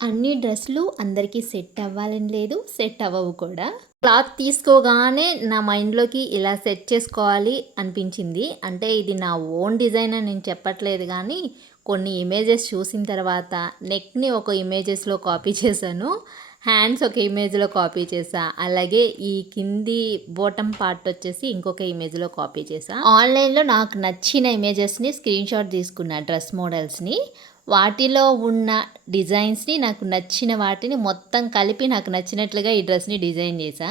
అన్ని డ్రెస్సులు అందరికీ సెట్ అవ్వాలని లేదు. సెట్ అవ్వవు కూడా. క్లాత్ తీసుకోగానే నా మైండ్‌లోకి ఇలా సెట్ చేసుకోవాలి అనిపించింది. అంటే ఇది నా ఓన్ డిజైన్ అని నేను చెప్పట్లేదు గానీ, కొన్ని ఇమేజెస్ చూసిన తర్వాత నెక్‌ని ఒక ఇమేజెస్‌లో కాపీ చేశాను. హ్యాండ్స్ ఒక ఇమేజ్‌లో కాపీ చేశా. అలాగే ఈ కింది బాటమ్ పార్ట్ వచ్చేసి ఇంకొక ఇమేజ్‌లో కాపీ చేశా. ఆన్‌లైన్‌లో నాకు నచ్చిన ఇమేజెస్‌ని స్క్రీన్‌షాట్ తీసుకున్నా డ్రెస్ మోడల్స్‌ని. వాటిలో ఉన్న డిజైన్స్‌ని నాకు నచ్చిన వాటిని మొత్తం కలిపి నాకు నచ్చినట్లుగా ఈ డ్రెస్‌ని డిజైన్ చేశా.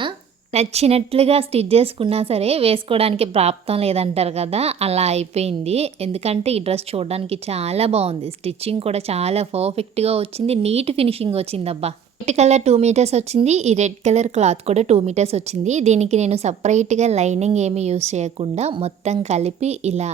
నచ్చినట్లుగా స్టిచ్ చేసుకున్నా సరే వేసుకోవడానికి ప్రాప్తం లేదంటారు కదా! అలా అయిపోయింది. ఎందుకంటే ఈ డ్రెస్ చూడడానికి చాలా బాగుంది. స్టిచ్చింగ్ కూడా చాలా పర్ఫెక్ట్‌గా వచ్చింది. నీట్ ఫినిషింగ్ వచ్చిందబ్బా! వైట్ కలర్ 2 మీటర్స్ వచ్చింది. ఈ రెడ్ కలర్ క్లాత్ కూడా 2 మీటర్స్ వచ్చింది. దీనికి నేను సెపరేట్‌గా లైనింగ్ ఏమీ యూజ్ చేయకుండా మొత్తం కలిపి ఇలా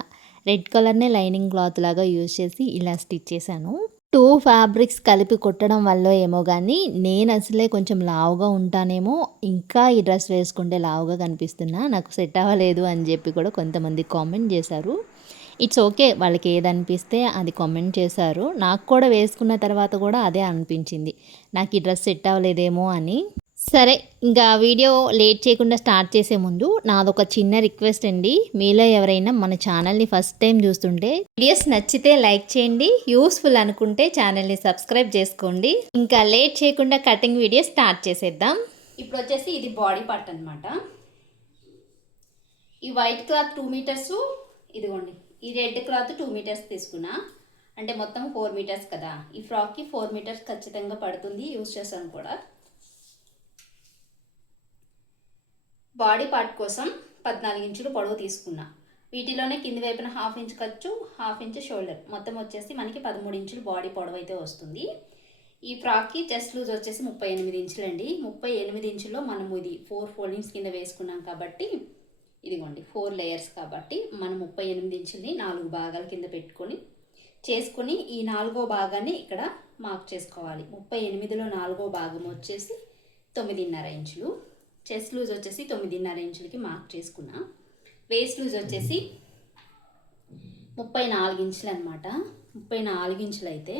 రెడ్ కలర్‌నే లైనింగ్ క్లాత్ లాగా యూజ్ చేసి ఇలా స్టిచ్ చేశాను. 2 ఫ్యాబ్రిక్స్ కలిపి కుట్టడం వల్లో ఏమో గానీ, నేను అసలే కొంచెం లావుగా ఉంటానేమో, ఇంకా ఈ డ్రెస్ వేసుకుంటే లావుగా కనిపిస్తున్నా. నాకు సెట్ అవ్వలేదు అని చెప్పి కూడా కొంతమంది కామెంట్ చేశారు. It's okay. వాళ్ళకి ఏదనిపిస్తే అది కామెంట్ చేశారు. నాకు కూడా వేసుకున్న తర్వాత కూడా అదే అనిపించింది. నాకు ఈ డ్రెస్ సెట్ అవ్వలేదేమో అని. సరే, ఇంకా వీడియో లేట్ చేయకుండా స్టార్ట్ చేసే ముందు నాదొక చిన్న రిక్వెస్ట్ అండి. మీలో ఎవరైనా మన ఛానల్ని ఫస్ట్ టైం చూస్తుంటే వీడియోస్ నచ్చితే లైక్ చేయండి. యూస్ఫుల్ అనుకుంటే ఛానల్ని సబ్స్క్రైబ్ చేసుకోండి. ఇంకా లేట్ చేయకుండా కటింగ్ వీడియో స్టార్ట్ చేసేద్దాం. ఇప్పుడు వచ్చేసి ఇది బాడీ పార్ట్ అనమాట. ఈ వైట్ క్లాత్ 2 మీటర్స్, ఇదిగోండి ఈ రెడ్ క్లాత్ 2 మీటర్స్ తీసుకున్నా. అంటే మొత్తం 4 మీటర్స్ కదా. ఈ ఫ్రాక్కి 4 మీటర్స్ ఖచ్చితంగా పడుతుంది. యూస్ చేశాను కూడా. బాడీ పార్ట్ కోసం 14 ఇంచులు పొడవు తీసుకున్నా. వీటిలోనే కింది వైపున 1/2 ఇంచ్ ఖర్చు, 1/2 ఇంచ్ షోల్డర్, మొత్తం వచ్చేసి మనకి 13 ఇంచులు బాడీ పొడవు అయితే వస్తుంది. ఈ ఫ్రాక్కి చెస్ట్ లూజ్ వచ్చేసి 38 ఇంచులండి. 38 ఇంచుల్లో మనం ఇది 4 ఫోల్డింగ్స్ కింద వేసుకున్నాం కాబట్టి, ఇదిగోండి 4 లేయర్స్ కాబట్టి మనం 38 ఇంచుల్ని 4 భాగాల కింద పెట్టుకొని చేసుకొని ఈ 4వ భాగాన్ని ఇక్కడ మార్క్ చేసుకోవాలి. 38లో 4వ భాగం వచ్చేసి 9.5 ఇంచులు. చెస్ట్ లూజ్ వచ్చేసి 9.5 ఇంచులకి మార్క్ చేసుకున్నా. వేస్ట్ లూజ్ వచ్చేసి 34 ఇంచులు అనమాట. 34 ఇంచులు అయితే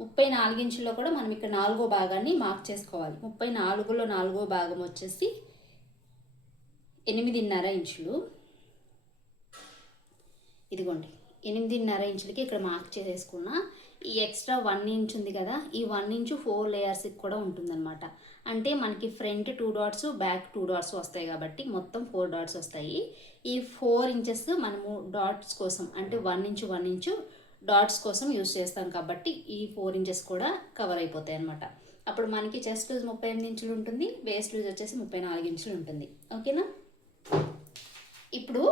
34 ఇంచుల్లో కూడా మనం ఇక్కడ 4వ భాగాన్ని మార్క్ చేసుకోవాలి. 34లో 4వ భాగం వచ్చేసి 8.5 ఇంచులు. ఇదిగోండి 8.5 ఇంచులకి ఇక్కడ మార్క్ చేసేసుకున్నా. ఈ ఎక్స్ట్రా 1 ఇంచ్ ఉంది కదా, ఈ 1 ఇంచు 4 లేయర్స్కి కూడా ఉంటుందన్నమాట. అంటే మనకి ఫ్రంట్ 2 డాట్స్, బ్యాక్ 2 డాట్స్ వస్తాయి కాబట్టి మొత్తం 4 డాట్స్ వస్తాయి. ఈ 4 ఇంచెస్ మనము డాట్స్ కోసం, అంటే 1 ఇంచు 1 ఇంచు డాట్స్ కోసం యూస్ చేస్తాం కాబట్టి ఈ 4 ఇంచెస్ కూడా కవర్ అయిపోతాయి అనమాట. అప్పుడు మనకి చెస్ట్ లూజ్ 38 ఇంచులు ఉంటుంది, వేస్ట్ లూజ్ వచ్చేసి 34 ఇంచులు ఉంటుంది. ఓకేనా. ఇప్పుడు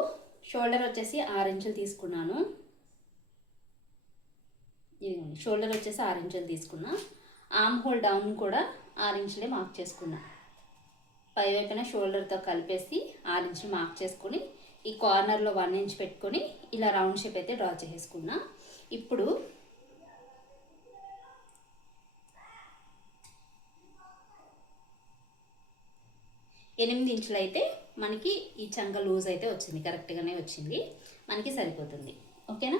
షోల్డర్ వచ్చేసి 6 ఇంచులు తీసుకున్నాను. ఇదిగోండి షోల్డర్ వచ్చేసి 6 ఇంచులు తీసుకున్నా. ఆర్మ్ హోల్ డౌన్ కూడా 6 ఇంచులే మార్క్ చేసుకున్నా. పై వైపున షోల్డర్తో కలిపేసి 6 ఇంచులు మార్క్ చేసుకొని ఈ కార్నర్లో 1 ఇంచ్ పెట్టుకొని ఇలా రౌండ్ షేప్ అయితే డ్రా చేసుకున్నా. ఇప్పుడు ఎనిమిది ఇంచులు అయితే మనకి ఈ చంక లూజ్ అయితే వచ్చింది, కరెక్ట్గానే వచ్చింది, మనకి సరిపోతుంది. ఓకేనా.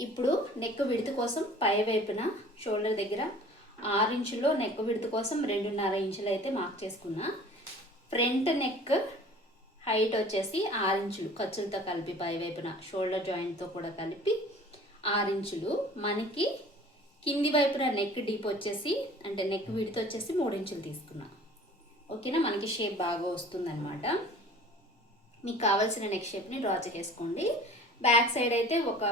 ఇప్పుడు నెక్ విడత్ కోసం పై వైపున షోల్డర్ దగ్గర 6 ఇంచుల్లో నెక్ విడత్ కోసం 2.5 ఇంచులు అయితే మార్క్ చేసుకున్నా. ఫ్రంట్ నెక్ హైట్ వచ్చేసి 6 ఇంచులు ఖర్చులతో కలిపి పై వైపున షోల్డర్ జాయింట్తో కూడా కలిపి 6 ఇంచులు. మనకి కింది వైపున నెక్ డీప్ వచ్చేసి, అంటే నెక్ విడత్ వచ్చేసి 3 ఇంచులు తీసుకున్నా. ఓకేనా. మనకి షేప్ బాగా వస్తుందన్నమాట. మీకు కావాల్సిన నెక్ షేప్ని డ్రా చేసుకోండి. బ్యాక్ సైడ్ అయితే ఒక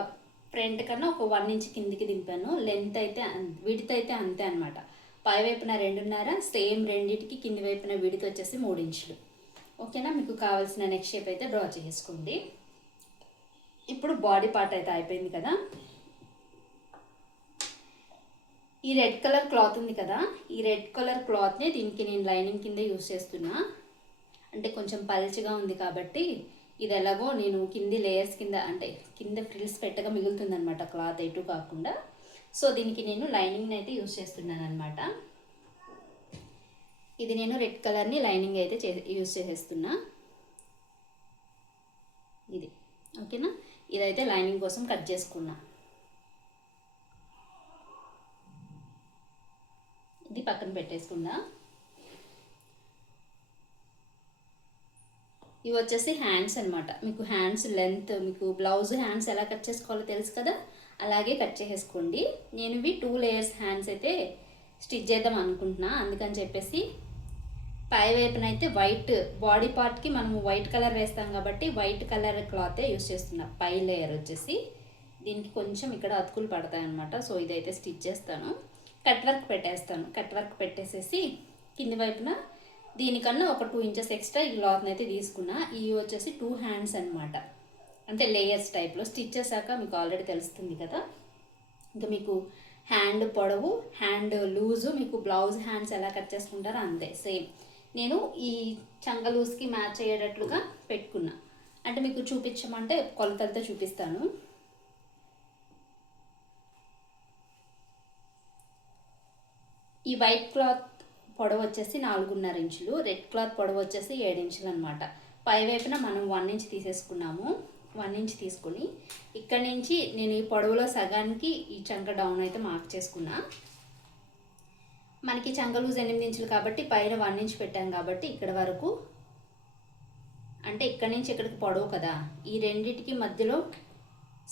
ఫ్రంట్ కన్నా ఒక 1 ఇంచ్ కిందికి దింపాను. లెంత్ అయితే విడత్ అయితే అంతే అనమాట. పై వైపున 2.5, సేమ్ రెండింటికి కింది వైపున విడత్ వచ్చేసి 3 ఇంచులు. ఓకేనా. మీకు కావాల్సిన నెక్ షేప్ అయితే డ్రా చేసుకోండి. ఇప్పుడు బాడీ పార్ట్ అయితే అయిపోయింది కదా. ఈ రెడ్ కలర్ క్లాత్ ఉంది కదా, ఈ రెడ్ కలర్ క్లాత్ని దీనికి నేను లైనింగ్ కింద యూస్ చేస్తున్నా. అంటే కొంచెం పల్చగా ఉంది కాబట్టి ఇది ఎలాగో నేను కింది లేయర్స్ కింద, అంటే కింద ఫ్రిల్స్ పెట్టగా మిగులుతుందనమాట క్లాత్ ఎటు కాకుండా. సో దీనికి నేను లైనింగ్ని అయితే యూస్ చేస్తున్నాను అనమాట. ఇది నేను రెడ్ కలర్ని లైనింగ్ అయితే యూస్ చేసేస్తున్నా. ఇది ఓకేనా. ఇదైతే లైనింగ్ కోసం కట్ చేసుకున్నా. పక్కన పెట్టేసుకున్నా. ఇవి వచ్చేసి హ్యాండ్స్ అనమాట. మీకు హ్యాండ్స్ లెంత్, మీకు బ్లౌజ్ హ్యాండ్స్ ఎలా కట్ చేసుకోవాలో తెలుసు కదా, అలాగే కట్ చేసేసుకోండి. నేను ఇవి 2 లేయర్స్ హ్యాండ్స్ అయితే స్టిచ్ చేద్దాం అనుకుంటున్నా. అందుకని చెప్పేసి పై వైపున అయితే వైట్ బాడీ పార్ట్కి మనము వైట్ కలర్ వేస్తాం కాబట్టి వైట్ కలర్ క్లాతే యూస్ చేస్తున్నా. పై లేయర్ వచ్చేసి దీనికి కొంచెం ఇక్కడ అతుకులు పడతాయి అనమాట. సో ఇదైతే స్టిచ్ చేస్తాను. కట్ వర్క్ పెట్టేస్తాను. కట్ వర్క్ పెట్టేసేసి కింది వైపున దీనికన్నా ఒక 2 ఇంచెస్ ఎక్స్ట్రా ఈ క్లాత్ని అయితే తీసుకున్నా. ఇవి వచ్చేసి 2 హ్యాండ్స్ అనమాట. అంటే లేయర్స్ టైప్లో స్టిచ్ చేశాక మీకు ఆల్రెడీ తెలుస్తుంది కదా. ఇంకా మీకు హ్యాండ్ పొడవు, హ్యాండ్ లూజు, మీకు బ్లౌజ్ హ్యాండ్స్ ఎలా కట్ చేసుకుంటారో అంతే సేమ్. నేను ఈ చంక లూజ్కి మ్యాచ్ అయ్యేటట్లుగా పెట్టుకున్నా. అంటే మీకు చూపించమంటే కొలతలతో చూపిస్తాను. ఈ వైట్ క్లాత్ పొడవు వచ్చేసి 4.5 ఇంచులు, రెడ్ క్లాత్ పొడవు వచ్చేసి 7 ఇంచులు అనమాట. పై వైపున మనం 1 ఇంచ్ తీసేసుకున్నాము. 1 ఇంచ్ తీసుకుని ఇక్కడ నుంచి నేను ఈ పొడవులో సగానికి ఈ చంక డౌన్ అయితే మార్క్ చేసుకున్నా. మనకి చంక లూజ్ 8 ఇంచులు కాబట్టి పైన 1 ఇంచ్ పెట్టాం కాబట్టి ఇక్కడ వరకు, అంటే ఇక్కడ నుంచి ఇక్కడికి పొడవు కదా, ఈ రెండిటికి మధ్యలో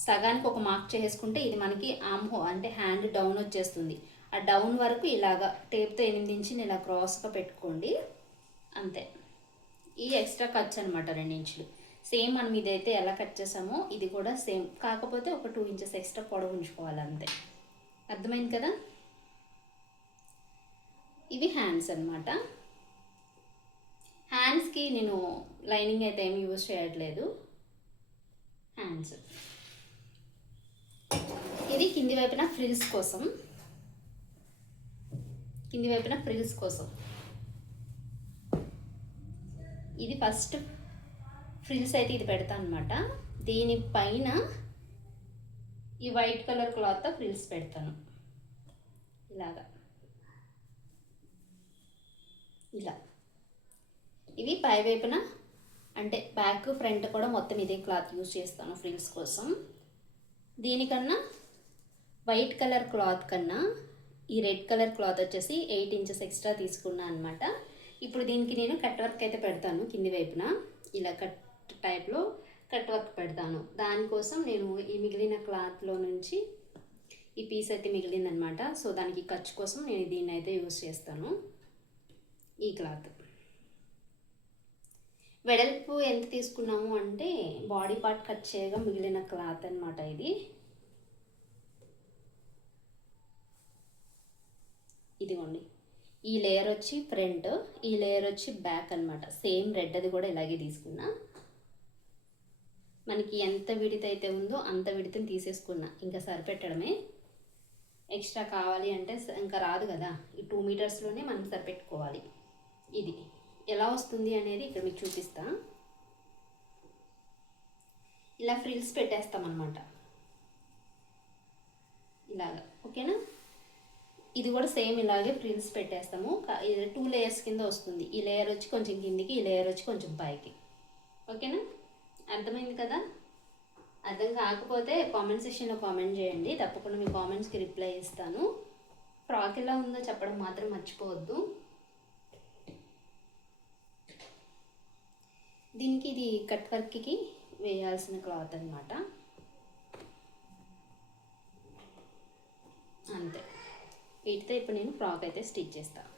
సగానికి ఒక మార్క్ చేసుకుంటే ఇది మనకి ఆమ్హో అంటే హ్యాండ్ డౌన్ వచ్చేస్తుంది. ఆ డౌన్ వరకు ఇలాగా టేప్తో 8 ఇంచుని ఇలా క్రాస్గా పెట్టుకోండి అంతే. ఈ ఎక్స్ట్రా ఖర్చు అనమాట 2 ఇంచులు. సేమ్ మనం ఇదైతే ఎలా కట్ చేసామో ఇది కూడా సేమ్, కాకపోతే ఒక 2 ఇంచెస్ ఎక్స్ట్రా పొడవు ఉంచుకోవాలి అంతే. అర్థమైంది కదా. ఇవి హ్యాండ్స్ అనమాట. హ్యాండ్స్కి నేను లైనింగ్ అయితే ఏమి యూజ్ చేయట్లేదు. హ్యాండ్స్ ఇది కింది వైపున ఫ్రిల్స్ కోసం, కింది వైపున ఫ్రిల్స్ కోసం ఇది ఫస్ట్ ఫ్రిల్స్ అయితే ఇది పెడతా అనమాట. దీనిపైన ఈ వైట్ కలర్ క్లాత్తో ఫ్రిల్స్ పెడతాను ఇలాగా, ఇలా. ఇవి పై వైపున అంటే బ్యాక్ ఫ్రంట్ కూడా మొత్తం ఇదే క్లాత్ యూజ్ చేస్తాను ఫ్రిల్స్ కోసం. దీనికన్నా వైట్ కలర్ క్లాత్ కన్నా ఈ రెడ్ కలర్ క్లాత్ వచ్చేసి 8 ఇంచెస్ ఎక్స్ట్రా తీసుకున్నా అనమాట. ఇప్పుడు దీనికి నేను కట్ వర్క్ అయితే పెడతాను. కింది వైపున ఇలా కట్ టైప్లో కట్ వర్క్ పెడతాను. దానికోసం నేను ఈ మిగిలిన క్లాత్లో నుంచి ఈ పీస్ అయితే మిగిలిందనమాట. సో దానికి ఖర్చు కోసం నేను దీన్ని అయితే యూజ్ చేస్తాను. ఈ క్లాత్ వెడల్పు ఎంత తీసుకున్నాము అంటే బాడీ పార్ట్ కట్ చేయగా మిగిలిన క్లాత్ అనమాట ఇది. ఇదిగోండి, ఈ లేయర్ వచ్చి ఫ్రంట్, ఈ లేయర్ వచ్చి బ్యాక్ అనమాట. సేమ్ రెడ్ అది కూడా ఇలాగే తీసుకున్నా. మనకి ఎంత విడత అయితే ఉందో అంత విడతని తీసేసుకున్నా. ఇంకా సరిపెట్టడమే. ఎక్స్ట్రా కావాలి అంటే ఇంకా రాదు కదా, ఈ 2 మీటర్స్లోనే మనం సరిపెట్టుకోవాలి. ఇది ఎలా వస్తుంది అనేది ఇక్కడ మీకు చూపిస్తా. ఇలా ఫ్రిల్స్ పెట్టేస్తామన్నమాట ఇలాగా. ఓకేనా. ఇది కూడా సేమ్ ఇలాగే ఫ్రిల్స్ పెట్టేస్తాము. ఇది 2 లేయర్స్ కింద వస్తుంది. ఈ లేయర్ వచ్చి కొంచెం కిందికి, ఈ లేయర్ వచ్చి కొంచెం పైకి. ఓకేనా. అర్థమైంది కదా. అర్థం కాకపోతే కామెంట్ సెక్షన్లో కామెంట్ చేయండి. తప్పకుండా మీ కామెంట్స్కి రిప్లై ఇస్తాను. ఫ్రాక్ ఎలా ఉందో చెప్పడం మాత్రం మర్చిపోవద్దు. దీనికి ఇది కట్ వర్క్కి వేయాల్సిన క్లాత్ అనమాట. అంతే. వీటితో ఇప్పుడు నేను ఫ్రాక్ అయితే స్టిచ్ చేస్తాను.